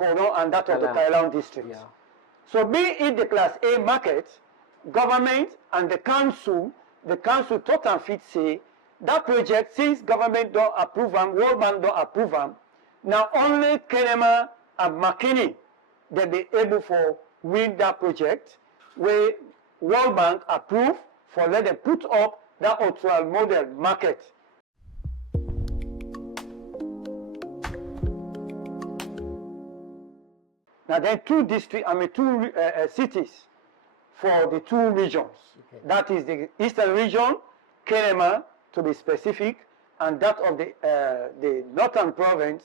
Kono and that of the Kailang district. Yeah. So being it the Class A market, government and the council thought and fit say, that project, since government don't approve them, World Bank don't approve them, now only Kenema and McKinney, they be able for win that project, where World Bank approve for let them put up that ultra model market. Now then two districts, two cities for the two regions. Okay. That is the eastern region, Kenema to be specific, and that of the northern province,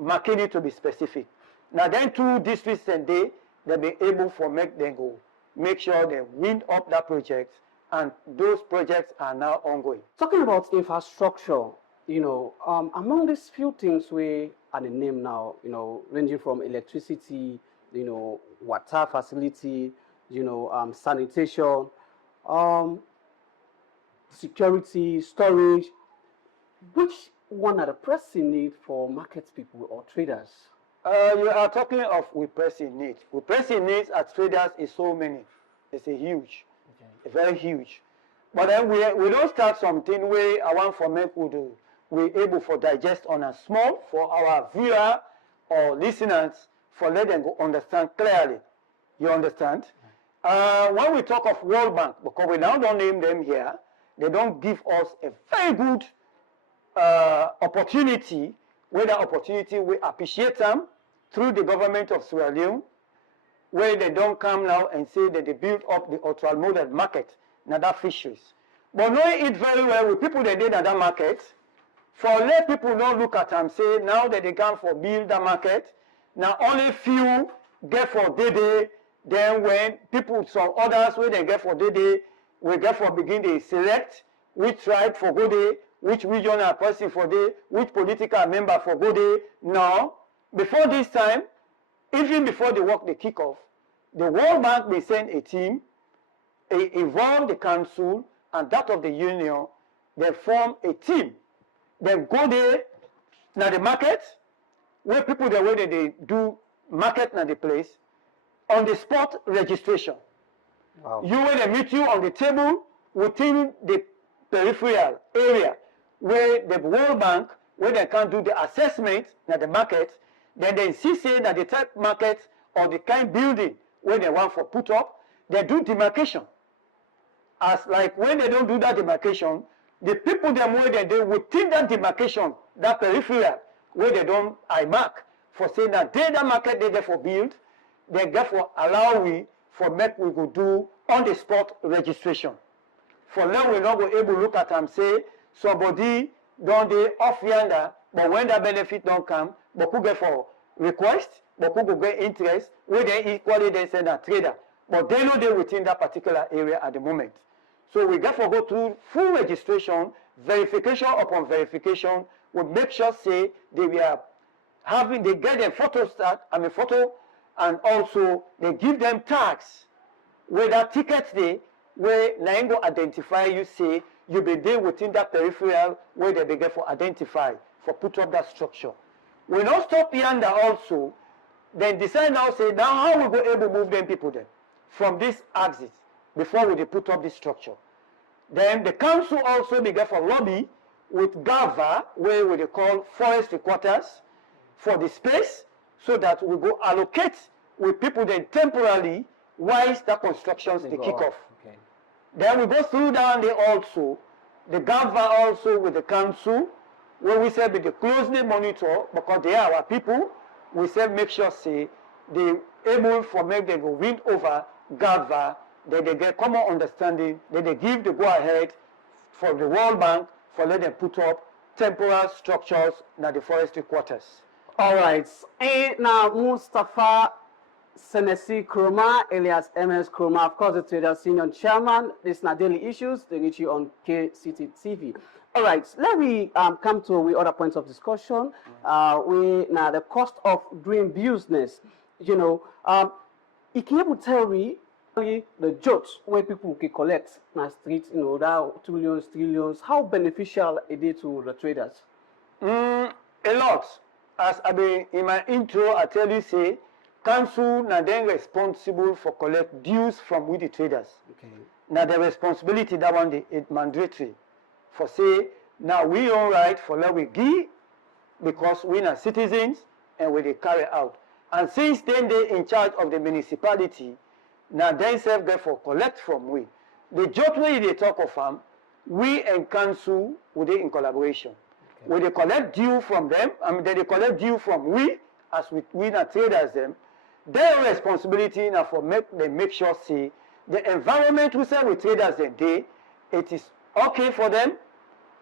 McKinney to be specific. Now then two districts and they be able for make sure they win up that project, and those projects are now ongoing. Talking about infrastructure, among these few things we are the name now, ranging from electricity, water facility, sanitation, security, storage, which one are the pressing need for market people or traders? You are talking of we pressing needs. We pressing needs as traders is so many. It's a huge, very huge. But then we don't start something where I want for make we able for digest on a small for our viewer or listeners for let them go understand clearly. You understand? When we talk of World Bank, because we now don't name them here, they don't give us a very good opportunity. Where the opportunity we appreciate them through the government of Sierra Leone, where they don't come now and say that they build up the ultra modern market, now that fisheries. But knowing it very well with people that did at that market, for let people not look at them say now that they come for build that market, now only few get for day, then when people, some others where they get for day, we get for begin they select which tribe for go day, which regional person for day, which political member for go day. Now, before this time, even before the work they kick off, the World Bank may send a team, involve the council and that of the union, they form a team. They go there, now the market, where people the way that they do market na the place, on the spot registration. Wow. You will they meet you on the table within the peripheral area where the World Bank, where they can do the assessment na the market, then they see say that the type market or the kind building where they want for put up, they do demarcation. As like when they don't do that demarcation, the people them where they do within that demarcation, that peripheral, where they don't I mark for saying that they that market they therefore build, they therefore allow we for make we go do on the spot registration. For now we not go able to look at and say somebody don't they off yonder, but when that benefit don't come, but who get for request, but who go get interest, where they equally then send a trader. But they know they within that particular area at the moment. So we therefore go through full registration, verification upon verification, we make sure say they were having they get their photo photo, and also they give them tags where that tickets they where Naingo identify you say you be there within that peripheral where they begin for identify for put up that structure. We not stop yonder also, then decide now say now how we go able to move them people then from this axis before we put up this structure. Then the council also began for lobby with GAVA where we call forestry quarters for the space so that we go allocate with people then temporarily whilst the constructions they kick off. Okay. Then we go through down there also, the GAVA also with the council, where we say with the closely monitor, because they are our people, we say make sure say they able for make them go win over GAVA, that they get common understanding, that they give the go ahead for the World Bank for let them put up temporary structures in the forestry quarters. All right. And now Mustafa Senesi Kroma, alias MS Kroma, of course, the trader senior chairman. This is not daily issues. They reach you on KCT TV. All right. Let me come to other points of discussion. We now the cost of doing business. You know, you can able tell me the jobs where people can collect na street. You know, that trillions. How beneficial it is to the traders? A lot. as I be in my intro, I tell you say, council now then responsible for collect dues from with the traders. Okay. Now the responsibility that one is mandatory for say now we all right for let we give because we are citizens and we they carry out. And since then they in charge of the municipality, now they self get for collect from we. The job way they talk of them, we and council with it in collaboration. Okay. We they collect due from them, they collect due from we as we not traders them. Their responsibility now for make sure see the environment we say we traders them day, it is okay for them.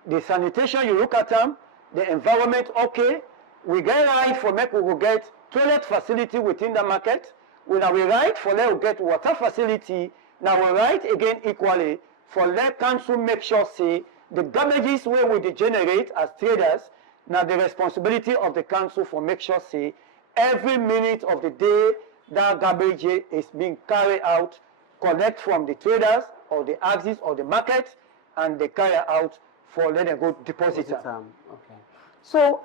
The sanitation you look at them, the environment okay. We get right for make we will get toilet facility within the market. We now we right for let we get water facility. Now we right again equally for let council make sure say the garbages where we degenerate as traders. Now the responsibility of the council for make sure say every minute of the day that garbage is being carried out, collect from the traders or the axis or the market, and they carry out for let them go deposit. Okay. So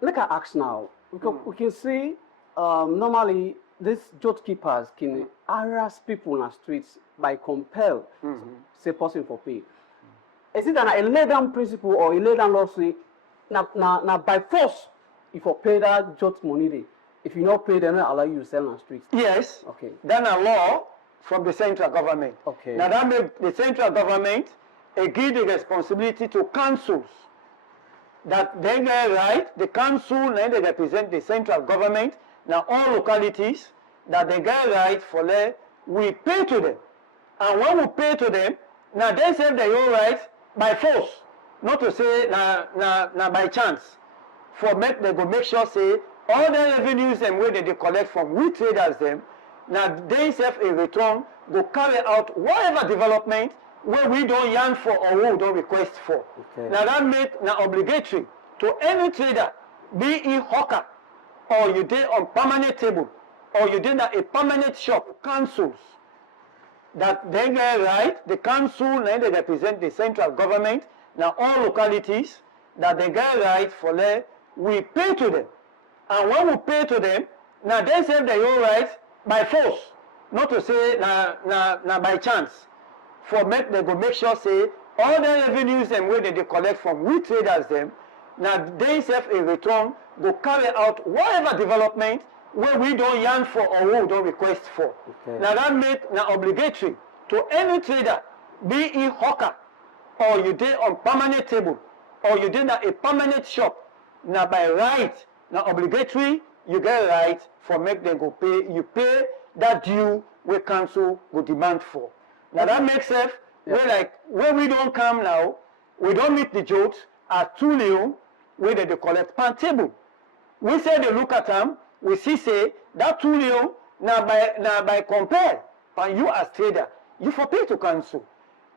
let us ask now. We can see normally these jot keepers can harass people on the streets by compel say person for pay. Is it a lay down principle or a lay down law say now by force if you pay that jot money day, if you not pay, they don't allow you to sell on the streets? Yes. Okay. Then a law from the central government. Okay. Now that make the central government give the responsibility to councils that they get right, the council then they represent the central government, now all localities that they get right for them, we pay to them. And when we pay to them, now they say they all right by force, not to say now by chance. For make they go make sure say all the revenues and where they collect from we traders them, now they self a return go carry out whatever development where we don't yearn for or we don't request for. Okay. Now that make now obligatory to any trader, be it hawker, or you did on permanent table, or you did a permanent shop, councils, that they get right, the council then they represent the central government, now all localities, that they get right for them, we pay to them. And when we pay to them, now they say they all right by force, not to say now by chance. For make they go make sure say all the revenues and where they collect from we traders them, now they self a return go carry out whatever development where we don't yearn for or we don't request for. Okay. Now that make now obligatory to any trader, be it hawker, or you did on permanent table, or you did a permanent shop. Now by right, now obligatory, you get right for make them go pay. You pay that due where council will demand for. Now that makes sense. Where we don't come now, we don't meet the jokes at 2 million where they collect per table. We say they look at them, we see say that 2 million now by compare, and you as trader, you for pay to council.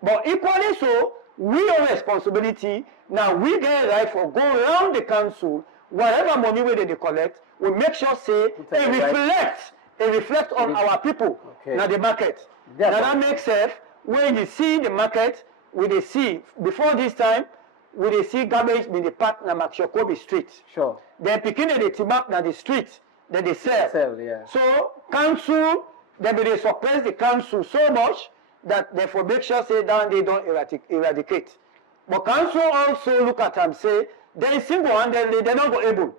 But equally so, we have responsibility. Now we get right for go around the council, whatever money where they collect, we make sure say it reflects on our people. Okay. Now the market. Yeah, now that makes sense. When you see the market, we they see before this time, we they see garbage in the park na Makshokobi street. Sure. Then picking the team up na the street, then they sell. Yeah. So council, they suppress the council so much that they for make sure say down they don't eradicate. But council also look at them say they single-handedly they don't go able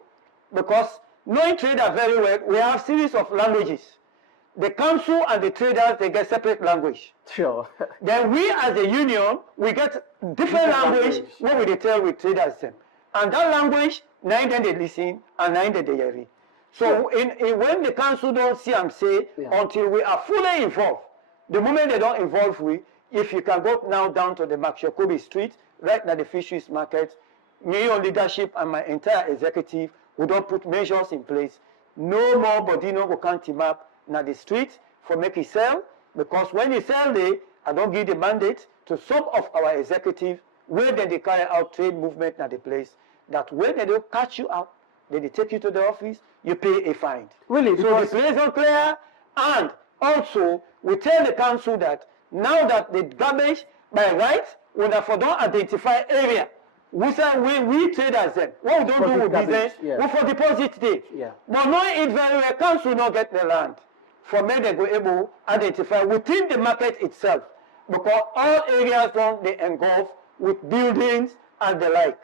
because knowing trader very well, we have series of languages. The council and the traders, they get separate language. Sure. Then we as a union, we get different language when we tell with traders them. And that language, 9 then they listen and 9 then they hear. So when the council don't see and say, until we are fully involved, the moment they don't involve we, if you can go now down to the Makshokobi street, right now the fisheries market, me, your leadership and my entire executive, we don't put measures in place. No more body no go count him up na the street for make it sell, because when you sell I don't give the mandate to some of our executive where then they carry out trade movement na the place that when they don't catch you out, then they take you to the office, you pay a fine. Really? So the place is clear, and also we tell the council that now that the garbage by right, when they don't identify area We say we traders them. What we don't do with business, we for deposit day. Yeah. But no, it very well council not get the land. For me, they go able identify within the market itself. Because all areas don't they engulf with buildings and the like.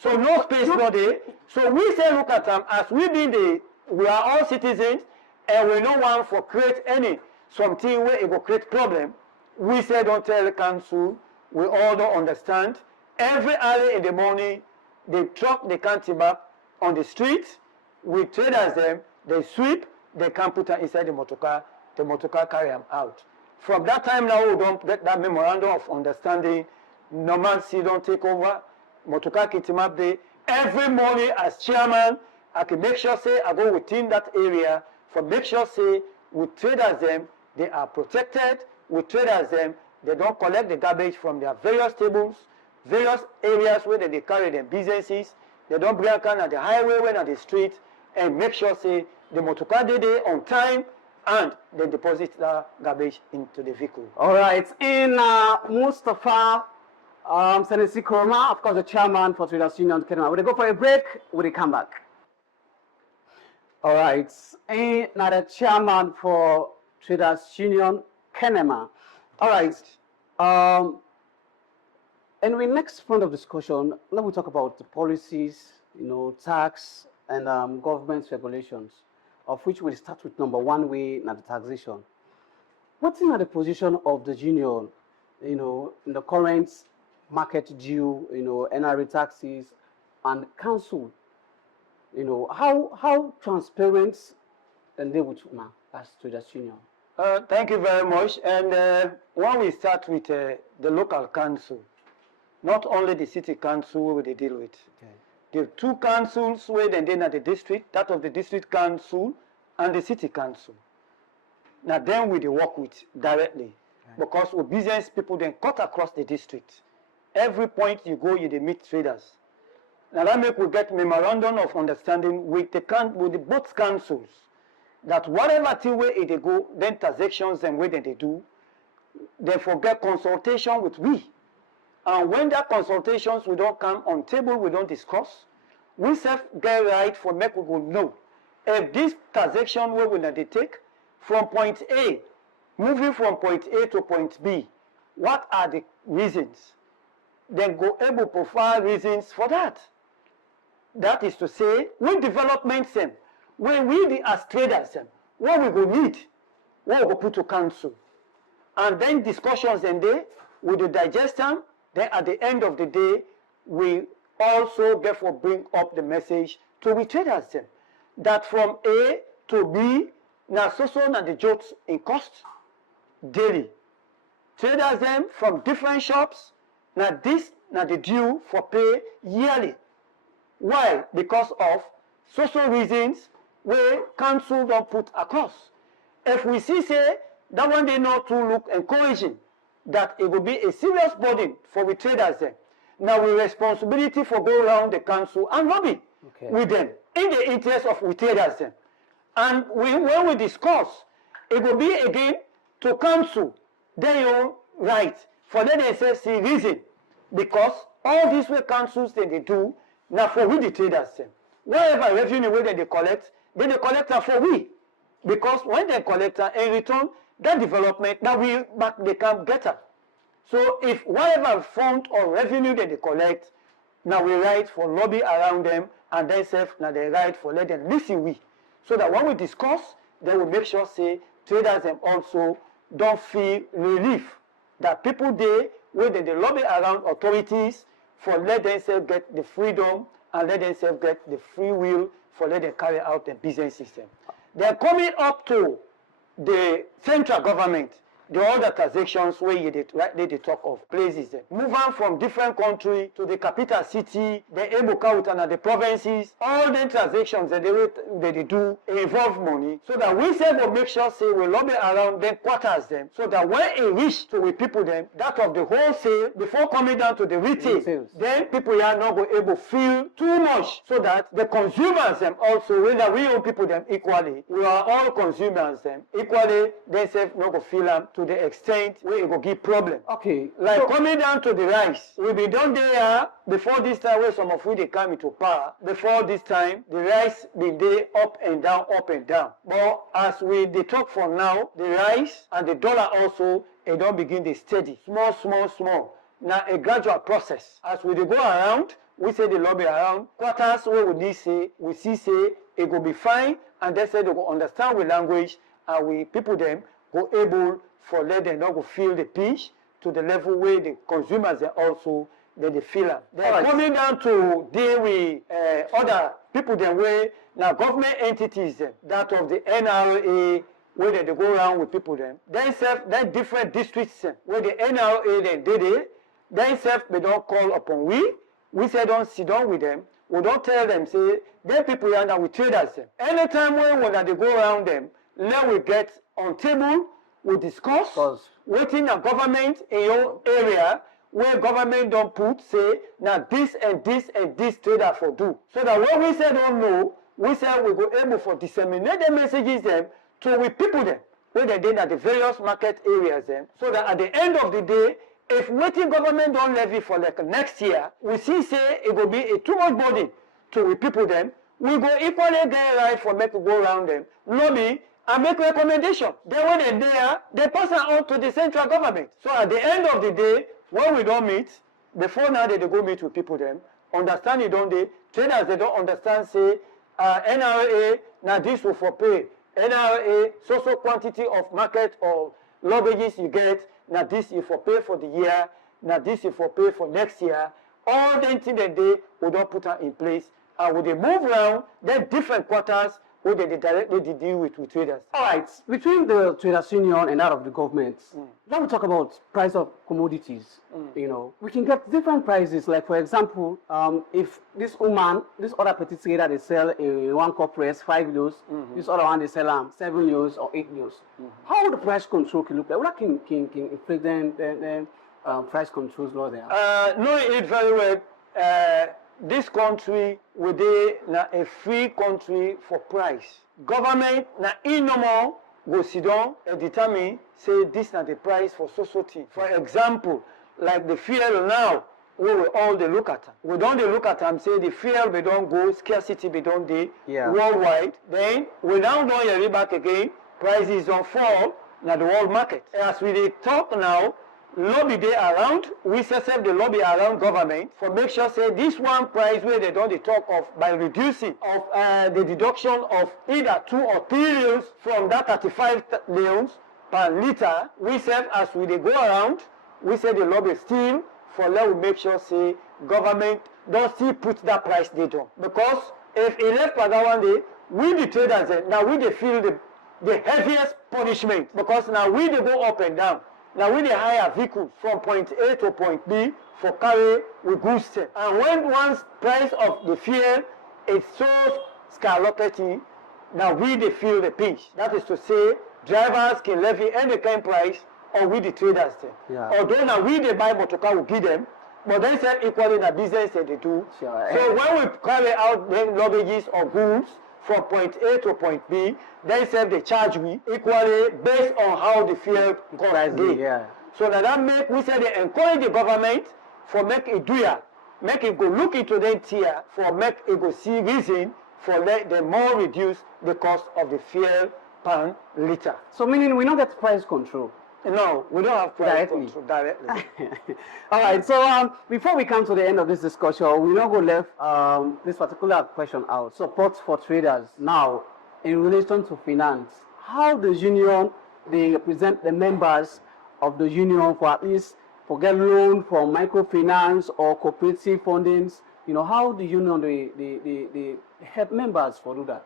So no space for there. So we say look at them as we are all citizens and we no one for create any something where it will create problem. We say don't tell the council, we all don't understand. Every early in the morning, they truck the county back on the street, we traders them, they sweep, they can put them inside the motorcar carry them out. From that time now, we don't get that memorandum of understanding, normalcy don't take over, motorcar kit him up there. Every morning as chairman, I can make sure say I go within that area for make sure say we traders them, they are protected, we traders them, they don't collect the garbage from their various tables, various areas where they carry their businesses, they don't bring can at the highway when at the street, and make sure say the motorcar they on time and they deposit the garbage into the vehicle. All right, in Mustafa Senesi Koroma, of course the chairman for Traders Union Kenema. We'll go for a break, we'll come back. All right, and now the chairman for Traders Union Kenema. All right, and we next point of discussion, let me talk about the policies, tax and government regulations, of which we'll start with number one way, now the taxation. What's in the position of the union, in the current market due, NRA taxes and council, how transparent and they would now as Traders Union? Thank you very much. And when we start with the local council, not only the city council where they deal with. Okay. There are two councils where they deal at the district, that of the district council and the city council. Now then we work with directly. Okay. Because with business people then cut across the district. Every point you go, you meet traders. Now that make we get memorandum of understanding with the both councils that whatever thing where they go, then transactions and where they do, they forget consultation with we. And when that consultations we don't come on table, we don't discuss, we self get right for make we go know if this transaction we will not take from point A, moving from point A to point B, what are the reasons? Then go able to provide reasons for that. That is to say, when development them, when we as traders them, what we go need, what we go put to council. And then discussions and they will digest them. Then at the end of the day, we also therefore bring up the message to we traders them that from A to B, now so the jokes in cost daily. Traders them from different shops, now this now the due for pay yearly. Why? Because of social reasons where council don't put across. If we see say that one they not to look encouraging, that it will be a serious burden for we traders then. Now we responsibility for go around the council and lobby with them in the interest of we traders then. And when we discuss, it will be again to council their own right for them themselves see reason. Because all these way councils that they do, now for we the traders then. Whatever revenue way that they collect, then they collect that for we. Because when they collect in return, that development that we back they can get up. So if whatever fund or revenue that they collect, now we write for lobby around them and then self now they write for let them listen we. So that when we discuss, they will make sure say traders them also don't feel relief that people they where they lobby around authorities for let themselves get the freedom and let themselves get the free will for let them carry out the business system. They're coming up to the central government, the other transactions where you did rightly they talk of places them. Move on from different country to the capital city, the Ebuka and the provinces, all the transactions that they do involve money. So that we say will make sure say we lobby around them, quarters them, so that when it reach to we people them, that of the wholesale before coming down to the retail, then people are not go able feel too much, so that the consumers them also, whether we own people them equally, we are all consumers them equally, themselves not go feel them to the extent where it will give problem. Okay. Like coming down to the rice, we been done there before this time where some of we they come into power. Before this time, the rice been there up and down, up and down. But as we they talk for now, the rice and the dollar also, it don't begin to steady. Small, small, small. Now a gradual process. As we dey go around, we say the lobby around, quarters where we see say it will be fine, and they say they will understand with language, and we people them go able for let them not go feel the pinch to the level where the consumers they also they feel it. They're coming down to deal with other people them way now government entities them, that of the NRA where they go around with people them. Then self that different districts where the NRA then did it. Then self they don't call upon we say don't sit down with them. We don't tell them, say, them people here now we traders them. Anytime when they go around them, let we get on table, we discuss, waiting a government in your area where government don't put, say, now this and this and this trader for do. So that when we say don't know, we say we go able for disseminate the messages them to we people them, where they did at the various market areas them, so that at the end of the day, if waiting government don't levy for like next year, we see say it will be a too much body to we people them, we go equally get right for make go around them, lobby and make recommendation. Then when they're there, they pass it on to the central government. So at the end of the day, when we don't meet, before now they go meet with people them, understand it don't they? Traders they don't understand say NRA now this will for pay. NRA so quantity of market or lobbies you get. Now this you for pay for the year, now this you for pay for next year. All the things that we don't put in place. And when they move around, then different quarters where they directly deal with traders. All right, between the traders union and that of the government, when we talk about price of commodities, you know, we can get different prices. Like for example, if this other petty trader they sell in one cup press 5 euros, this other one they sell 7 euros or 8 euros. How would the price control can look like? What can inflict the price controls law there? Knowing it very well. This country will be a free country for price. Government na normal go sit down and determine say this na the price for so thing. For example, like the fuel now, we will all they look at them. We don't they look at them say the fuel we don't go, scarcity we don't they worldwide. Then we now don't hear back again, prices don't fall na the world market. As we talk now, lobby they around, we set the lobby around government for make sure say this one price where they don't talk of by reducing of the deduction of either 2 or 3 leons from that 35 leons per liter. We said as we they go around, we said the lobby still for let we make sure say government don't still put that price they don't. Because if it left for that one day, we the traders now we they feel the heaviest punishment because now we they go up and down. Now we dey hire vehicles from point A to point B for carry with goods. And when once price of the fuel is so skyrocketing, now we dey feel the pinch. That is to say, drivers can levy any kind price on we the traders. Although now we dey buy motor car, we give them, but then say equally the business that they do. So when we carry out then luggages or goods from point A to point B, then say they charge me equally based on how the fuel cost is. So that make we say they encourage the government for make it do ya, make it go look into them tier for make it go see reason for let them more reduce the cost of the fuel per liter. So meaning we don't get price control. No, we don't have price control directly. All right, so before we come to the end of this discussion, we not go left this particular question out. Support for traders now in relation to finance. How the union they represent the members of the union for at least for get loan from microfinance or cooperative fundings? You know, how the union they help members for do that?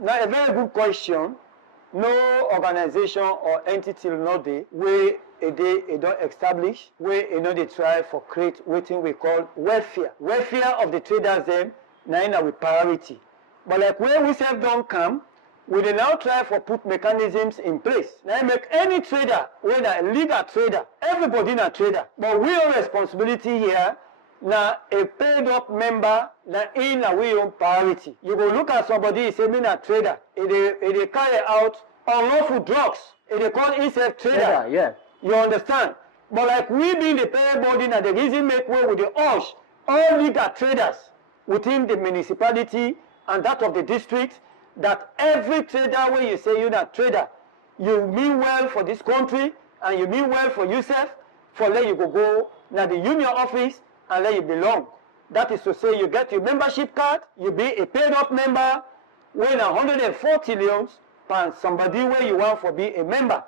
Now a very good question. No organization or entity no dey where they don't establish, where they try for create what we call welfare. Welfare of the traders them na with priority. But like where we self don't come, we dey now try for put mechanisms in place. Now make any trader, whether a legal trader, everybody na trader. But we own responsibility here. Now a paid up member na in a we own priority. You go look at somebody say me na trader. They carry out unlawful drugs. They call itself trader. Yeah. You understand? But like we being the parent body, now the reason make way with the USH, all legal traders within the municipality and that of the district, that every trader where you say you're not trader, you mean well for this country and you mean well for yourself, for let you go now the union office and let you belong. That is to say you get your membership card, you be a paid up member, when 140 loans per somebody where you want for be a member.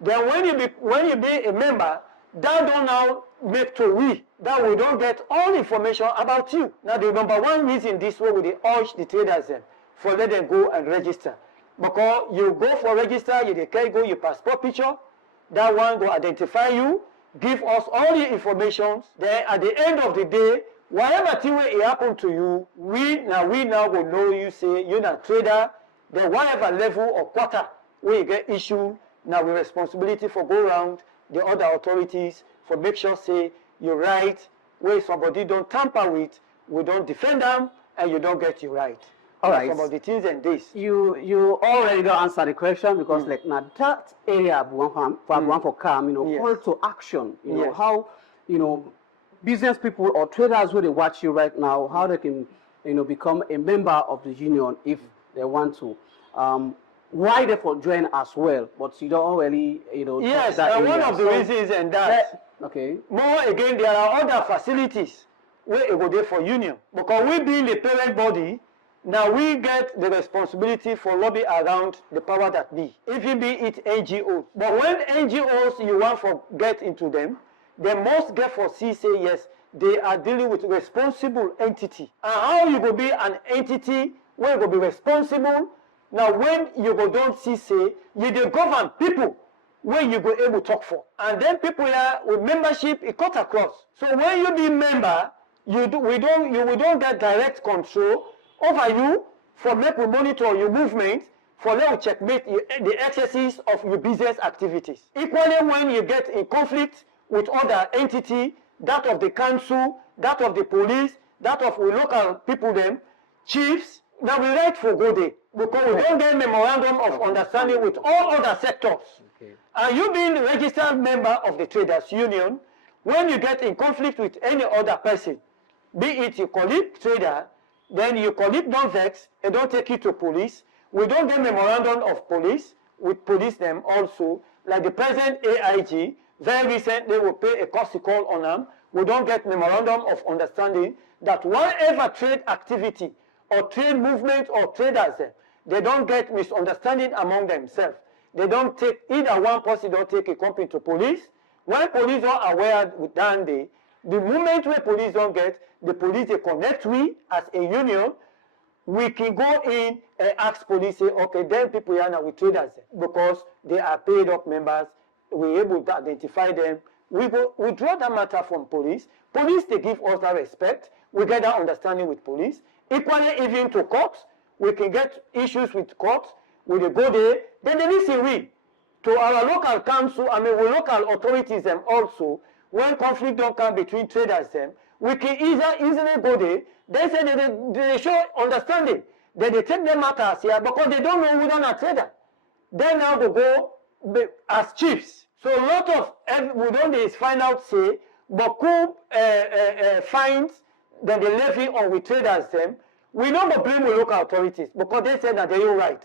Then when you be a member, that don't now make to we that we don't get all information about you. Now the number one reason this way we urge the traders for let them go and register. Because you go for register, you can go your passport picture, that one go identify you, give us all the information. Then at the end of the day, whatever thing will happen to you, we now will know you say you're not trader. Then whatever level or quarter where you get issue, now we responsibility for go around the other authorities for make sure say you're right, where somebody don't tamper with, we don't defend them, and you don't get you right. All right. Some of the things and this. You already don't answer the question because like now that area for calm, Yes. call to action, Yes. how business people or traders who they watch you right now, how they can become a member of the union if they want to. Why they for join as well, but you don't really Yes, touch that and one area. of the reasons and that. Okay. More again, there are other facilities where it go there for union. Because we being the parent body, now we get the responsibility for lobby around the power that be. Even be it NGOs. But when NGOs you want to get into them, they must get for say yes, they are dealing with responsible entity. And how you go be an entity where you go be responsible. Now when you go don't say you dey govern people when you go able to talk for. And then people here with membership it cut across. So when you be member, we don't get direct control over you for make we monitor your movement, for let we checkmate the excesses of your business activities. Equally when you get in conflict with other entity, that of the council, that of the police, that of the local people them, chiefs, now we right for go there. Because we don't get memorandum of understanding with all other sectors. Okay. And you being a registered member of the traders union, when you get in conflict with any other person, be it your colleague trader, then your colleague don't vex, and don't take it to police. We don't get memorandum of police, with police them also, like the present AIG, very recently we pay a courtesy call on them. We don't get memorandum of understanding that whatever trade activity or trade movement or traders, they don't get misunderstanding among themselves. They don't take, either one person don't take a company to police. When police are aware with that day, the moment where police don't get, the police they connect we as a union, we can go in and ask police, say, okay, then people are now with traders because they are paid up members, we're able to identify them. We draw that matter from police. Police, they give us that respect. We get that understanding with police. Equally, even to courts, we can get issues with courts. We go there, then they listen we to our local council, with local authorities them also. When conflict don't come between traders them, we can easily go there. They say they show understanding. Then they take their matters here because they don't know we don't are trader. Then now they go as chiefs. So a lot of we don't find out say, but who finds then they levy on with traders them. We don't go blame the local authorities because they say that they are right.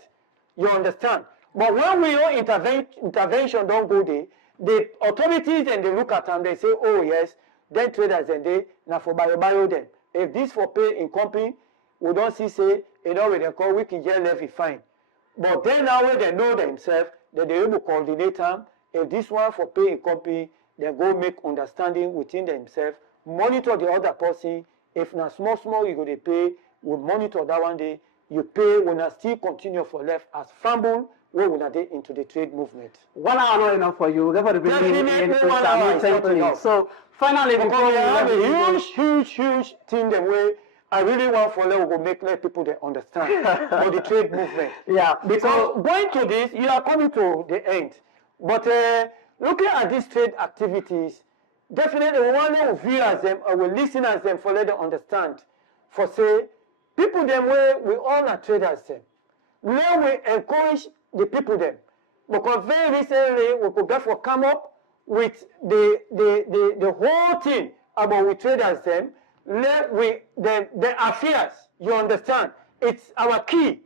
You understand? But when we all intervention don't go there, the authorities and they look at them, they say, oh yes, then traders and they now for bio them. If this for pay in company, we don't see say, they call we can get levy fine. But then now when they know themselves, that they able to coordinate them. If this one for pay in company, they go make understanding within themselves, monitor the other person. If na small, you go to pay, we monitor that one day, you pay, when I still continue for left as fumble, we will not get into the trade movement. 1 hour not enough for you. Definitely 1 hour is not enough. So finally, because we have a huge thing the way I really want for let people they understand for the trade movement. Yeah. Because going to this, you are coming to the end. But looking at these trade activities, definitely we want to view as them or we listen as them for let them understand. For say, people them way we all are traders them. Now we encourage the people them. Because very recently we could therefore come up with the whole thing about we traders them, the affairs, you understand? It's our key.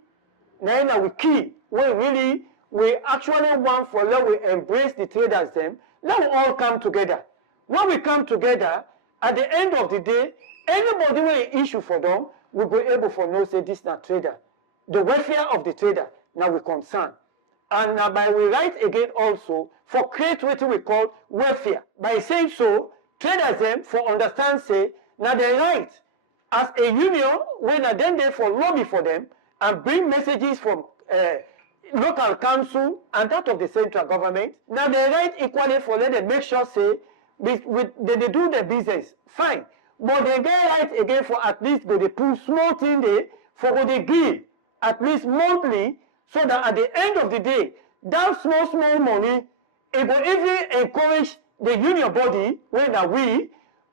Now we key. We actually want for let we embrace the traders them, let we all come together. When we come together, at the end of the day, anybody will issue for them, we go able for no say this not trader. The welfare of the trader, now we concern. And now by we write again also for create what we call welfare. By saying so, traders them for understand say now they right as a union when then they for lobby for them and bring messages from local council and that of the central government. Now they right equally for them to make sure say they do their business fine, but they get right again for at least go they pull small thing they for what they give at least monthly. So that at the end of the day, that small money, it will even encourage the union body when we,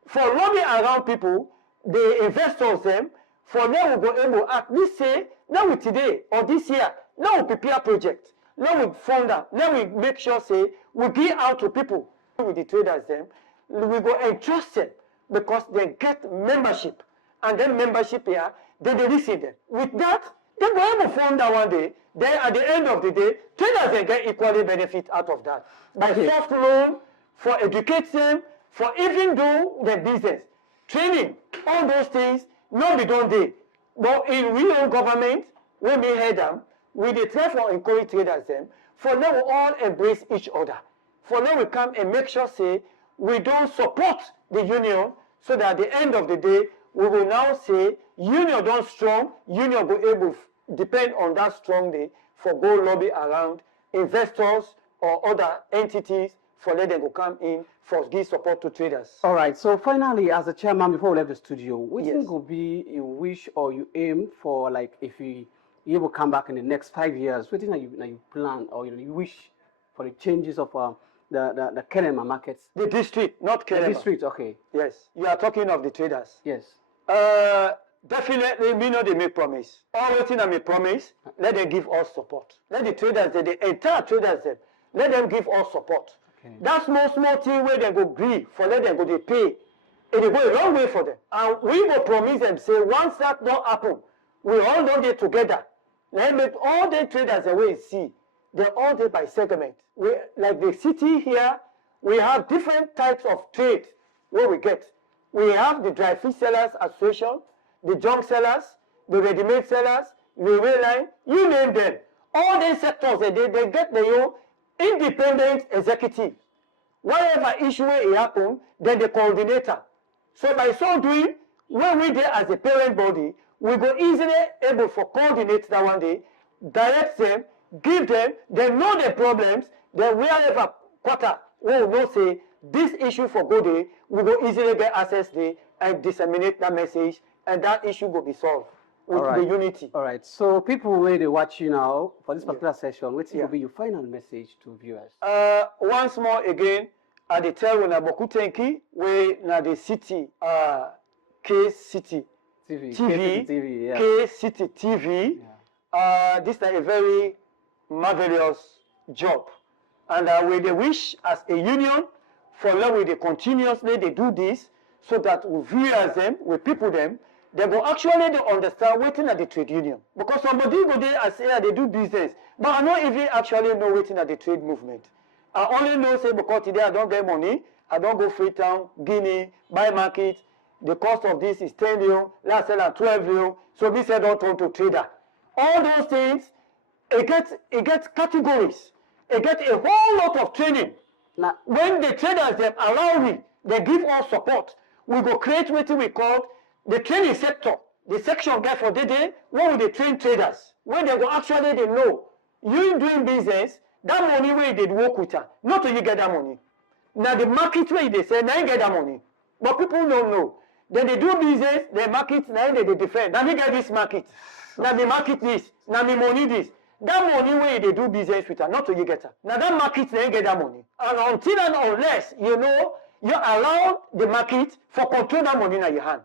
for lobbying around people, the investors them, for them will go able at least say, now we today or this year, now we prepare project, now we fund that, now we make sure say, we give out to people with the traders them, we go entrust them because they get membership. And then membership here, then they receive them. With that, they go able to fund that one day. Then at the end of the day, traders they get equally benefit out of that. By soft loan, for educate them, for even do their business. Training, all those things, not be done there. But in real government, when we head them, we try for encourage traders them, for them we all embrace each other. For them we come and make sure say, we don't support the union, so that at the end of the day, we will now say, union don't strong, union go able depend on that strong day for go lobby around investors or other entities for let them go come in for give support to traders. All right. So finally, as a chairman, before we left the studio, what do you think will be you wish or you aim for, like if you will come back in the next 5 years? What do you plan or you wish for the changes of the Kenema markets? The district, not Kenema. The district, okay. Yes. You are talking of the traders. Yes. Definitely, me know they make promise. All waiting on me promise, let them give us support. Let the traders, the entire traders, let them give us support. Okay. That small thing where they go agree for let them go they pay. It will go a long way for them. And we will promise them, say, once that don't happen, we all know they together. Let make all the traders the way you see. They're all there by segment. Like the city here, we have different types of trade where we get. We have the dry fish sellers association, the junk sellers, the ready-made sellers, the railway line, you name them. All these sectors, they get their own independent executive. Whatever issue it happen, then the coordinator. So by so doing, when we there as a parent body, we go easily able to coordinate that one day, direct them, give them, they know their problems, then wherever quarter, we will know say, this issue for go day, we will easily get access there and disseminate that message, and that issue will be solved with the unity. All right. So people where they watch you now for this particular session, what will be your final message to viewers? Once more again, at the tell when Aboku Tenki, we na the city K City TV, K City TV. This is a very marvelous job, and we they wish as a union for long we they continuously they do this so that we viewers them, we people them, they go actually they understand waiting at the trade union. Because somebody go there and say they do business, but I don't even actually know waiting at the trade movement. I only know say because today I don't get money, I don't go Freetown, Guinea, buy market, the cost of this is 10 euro, last sell at 12 euro, so we said don't turn to trader. All those things, it gets categories, it gets a whole lot of training. Now, when the traders them allow me, they give us support. We go create what we call the training sector. The section guy for the day, where they train traders. When they go actually they know you doing business, that money where they work with her, not till you get that money. Now the market where they say, now you get that money. But people don't know. Then they do business, the market, now they defend. Now we get this market. Now the market this. Now the money this. That money where they do business with her, not till you get her. Now that market, now you get that money. And until and unless, you know, you allow the market for control that money in your hand.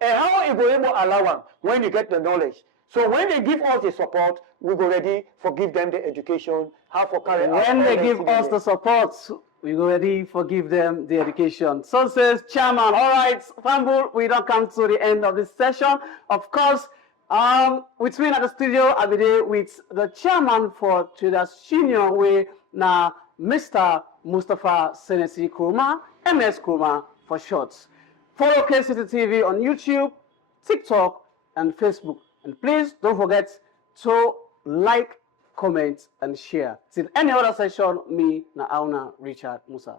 And how it will able allow one when you get the knowledge? So when they give us the support, we go ready for give them the education, how for carry out. When they give us the support, we go ready for give them the education. So says Chairman. All right, Fambul, we don't come to the end of this session. Of course, with me at the studio, I'll be there with the Chairman for Traders Union, we now Mr. Mustafa Senesi Kurma, MS Kurma for short. Follow KCT TV on YouTube, TikTok, and Facebook. And please don't forget to like, comment, and share. Till any other session, me, Nauna Richard Musa.